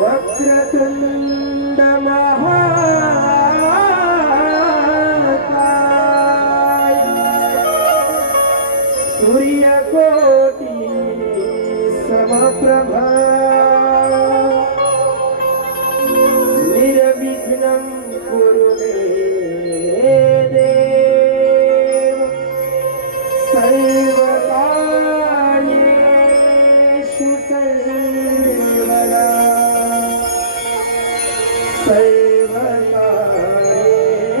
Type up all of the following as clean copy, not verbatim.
वक्रतुंड महाकाय सूर्यकोटी समप्रभा निर्विघ्नं कुरु मे देव सर्वकार्येषु सर्वदा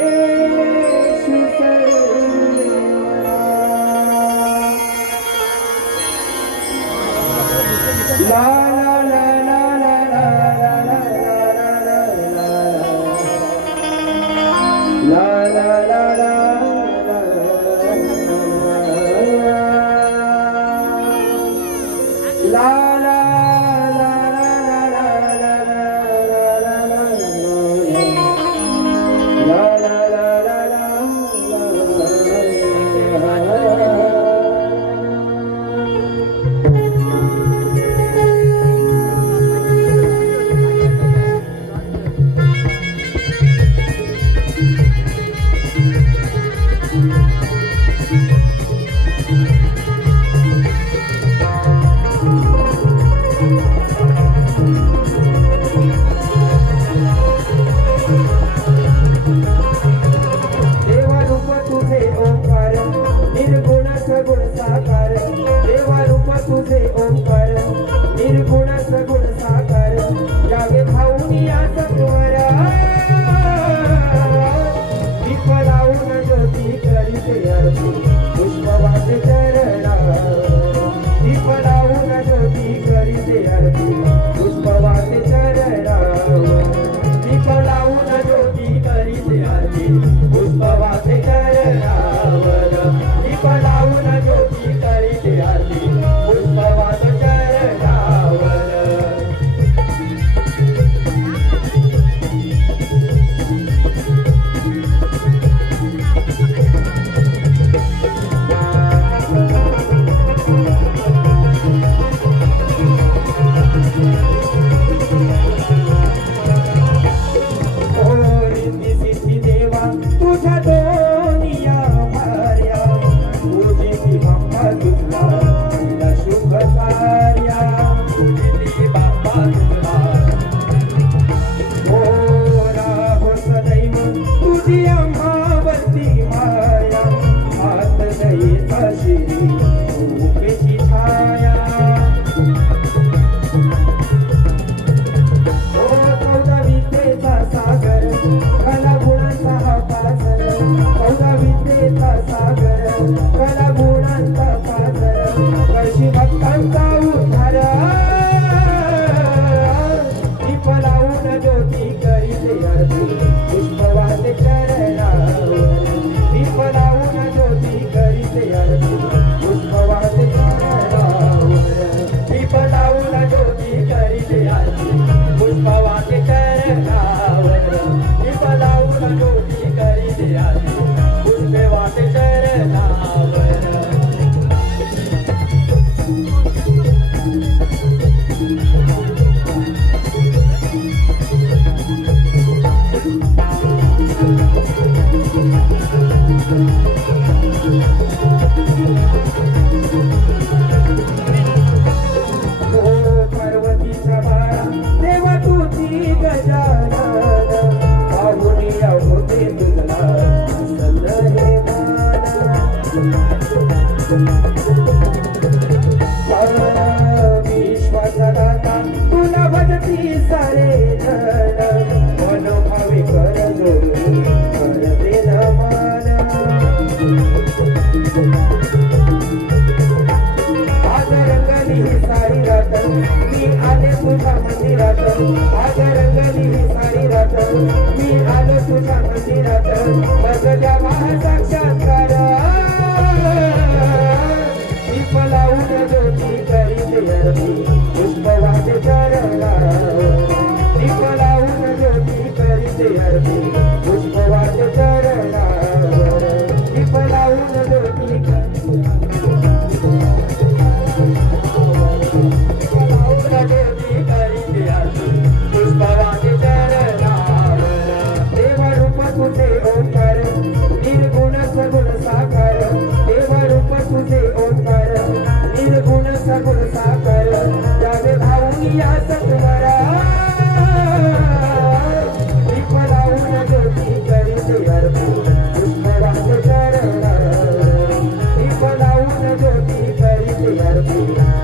सर्वकार्येषु सर्वदा ला ला ला ला ला ला ला ला ला ला निर्गुण सगुण साकार यावे खाऊन या सत्वरा दीप लावून ज्योती करीते आरती पुष्पवास चरणा दीप लावून ज्योती करीते आरती पुष्पवास चरणा दीप लावून ज्योती करीते आरती पुष्पवास चरणावर दीप लावून ज्योती करीते आरती पुष्पवास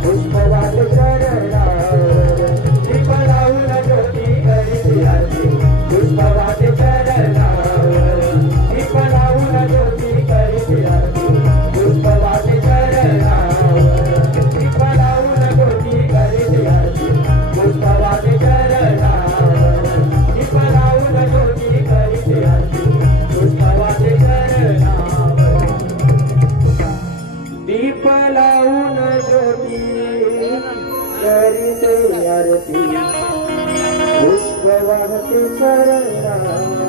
पुष्प वाहते चरणावर दीप लावून ज्योती करीते आरती पुष्प वाहते चरणावर दीप लावून ज्योती करीते आरती पुष्प वाहते चरणावर दीप लावून ज्योती करीते आरती पुष्प वाहते चरणावर दीप लावून ज्योती करीते आरती पुष्प वाहते चरणावर दीप लावून ज्योती करीते आरती पुष्प वाहते चरणावर